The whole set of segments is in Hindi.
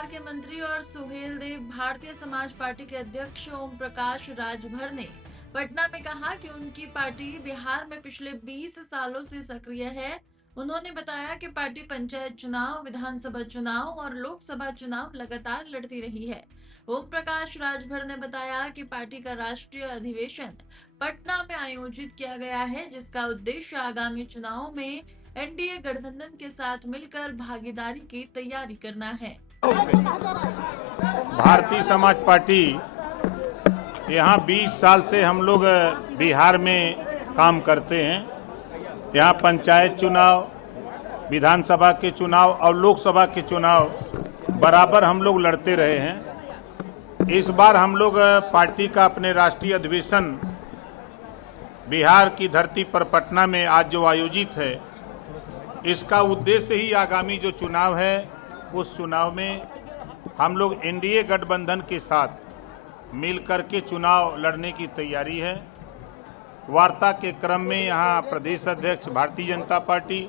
बिहार के मंत्री और सुहेलदेव भारतीय समाज पार्टी के अध्यक्ष ओम प्रकाश राजभर ने पटना में कहा कि उनकी पार्टी बिहार में पिछले 20 सालों से सक्रिय है। उन्होंने बताया कि पार्टी पंचायत चुनाव, विधानसभा चुनाव और लोकसभा चुनाव लगातार लड़ती रही है। ओम प्रकाश राजभर ने बताया कि पार्टी का राष्ट्रीय अधिवेशन पटना में आयोजित किया गया है, जिसका उद्देश्य आगामी चुनाव में एनडीए गठबंधन के साथ मिलकर भागीदारी की तैयारी करना है। भारतीय समाज पार्टी यहाँ 20 साल से हम लोग बिहार में काम करते हैं। यहाँ पंचायत चुनाव, विधानसभा के चुनाव और लोकसभा के चुनाव बराबर हम लोग लड़ते रहे हैं। इस बार हम लोग पार्टी का अपने राष्ट्रीय अधिवेशन बिहार की धरती पर पटना में आज जो आयोजित है, इसका उद्देश्य ही आगामी जो चुनाव है उस चुनाव में हम लोग एनडीए गठबंधन के साथ मिलकर के चुनाव लड़ने की तैयारी है। वार्ता के क्रम में यहाँ प्रदेश अध्यक्ष भारतीय जनता पार्टी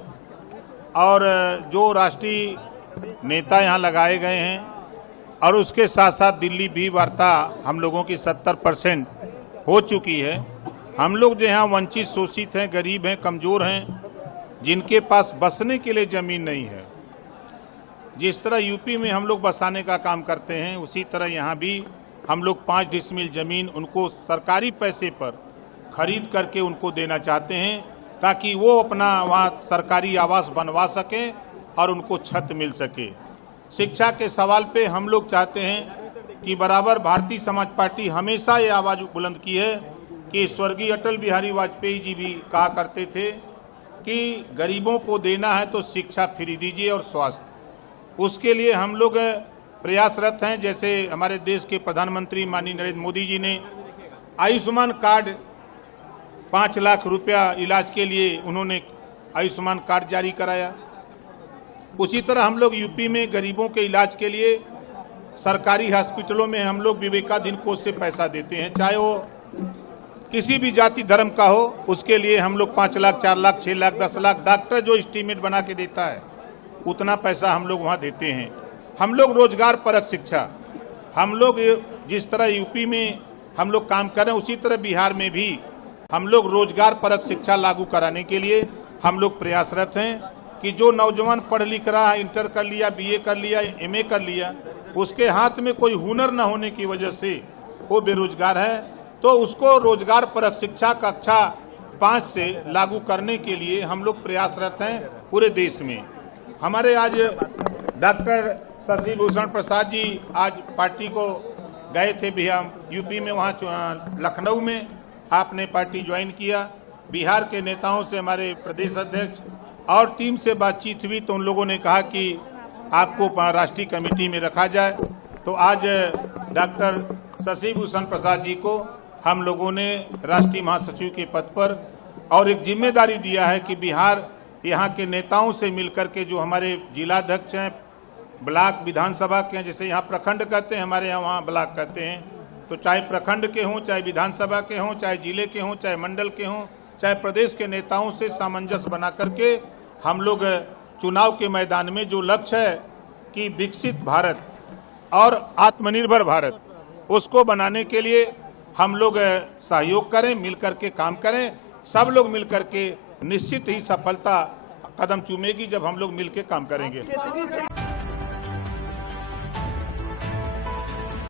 और जो राष्ट्रीय नेता यहाँ लगाए गए हैं और उसके साथ साथ दिल्ली भी वार्ता हम लोगों की 70% हो चुकी है। हम लोग जो यहाँ वंचित, शोषित हैं, गरीब हैं, कमज़ोर हैं, जिनके पास बसने के लिए ज़मीन नहीं है, जिस तरह यूपी में हम लोग बसाने का काम करते हैं, उसी तरह यहाँ भी हम लोग 5 डिसमिल ज़मीन उनको सरकारी पैसे पर खरीद करके उनको देना चाहते हैं, ताकि वो अपना वहाँ सरकारी आवास बनवा सकें और उनको छत मिल सके। शिक्षा के सवाल पे हम लोग चाहते हैं कि बराबर भारतीय समाज पार्टी हमेशा ये आवाज़ बुलंद की है कि स्वर्गीय अटल बिहारी वाजपेयी जी भी कहा करते थे कि गरीबों को देना है तो शिक्षा फ्री दीजिए और स्वास्थ्य। उसके लिए हम लोग प्रयासरत हैं। जैसे हमारे देश के प्रधानमंत्री माननीय नरेंद्र मोदी जी ने आयुष्मान कार्ड 5 लाख रुपया इलाज के लिए उन्होंने आयुष्मान कार्ड जारी कराया। उसी तरह हम लोग यूपी में गरीबों के इलाज के लिए सरकारी हॉस्पिटलों में हम लोग विवेकाधीन कोष से पैसा देते हैं, चाहे वो किसी भी जाति धर्म का हो। उसके लिए हम लोग 5 लाख, 4 लाख, 6 लाख, 10 लाख डॉक्टर जो एस्टीमेट बना के देता है उतना पैसा हम लोग वहाँ देते हैं। हम लोग रोजगार परक शिक्षा, हम लोग जिस तरह यूपी में हम लोग काम कर रहे हैं, उसी तरह बिहार में भी हम लोग रोजगार परक शिक्षा लागू कराने के लिए हम लोग प्रयासरत हैं कि जो नौजवान पढ़ लिख रहा है, इंटर कर लिया, बीए कर लिया, एमए कर लिया, उसके हाथ में कोई हुनर न होने की वजह से वो बेरोजगार है, तो उसको रोजगार परक शिक्षा कक्षा 5 से लागू करने के लिए हम लोग प्रयासरत हैं पूरे देश में। हमारे आज डॉक्टर शशि भूषण प्रसाद जी आज पार्टी को गए थे यूपी में, वहाँ लखनऊ में आपने पार्टी ज्वाइन किया। बिहार के नेताओं से हमारे प्रदेश अध्यक्ष और टीम से बातचीत हुई तो उन लोगों ने कहा कि आपको राष्ट्रीय कमेटी में रखा जाए। तो आज डॉक्टर शशि भूषण प्रसाद जी को हम लोगों ने राष्ट्रीय महासचिव के पद पर और एक जिम्मेदारी दिया है कि बिहार यहाँ के नेताओं से मिलकर के जो हमारे जिलाध्यक्ष हैं, ब्लॉक विधानसभा के हैं, जैसे यहाँ प्रखंड कहते हैं, हमारे यहाँ वहाँ ब्लॉक कहते हैं, तो चाहे प्रखंड के हों, चाहे विधानसभा के हों, चाहे जिले के हों, चाहे मंडल के हों, चाहे प्रदेश के नेताओं से सामंजस्य बना करके हम लोग चुनाव के मैदान में जो लक्ष्य है कि विकसित भारत और आत्मनिर्भर भारत, उसको बनाने के लिए हम लोग सहयोग करें, मिलकर के काम करें। सब लोग मिलकर के निश्चित ही सफलता कदम चूमेगी जब हम लोग मिलकर काम करेंगे।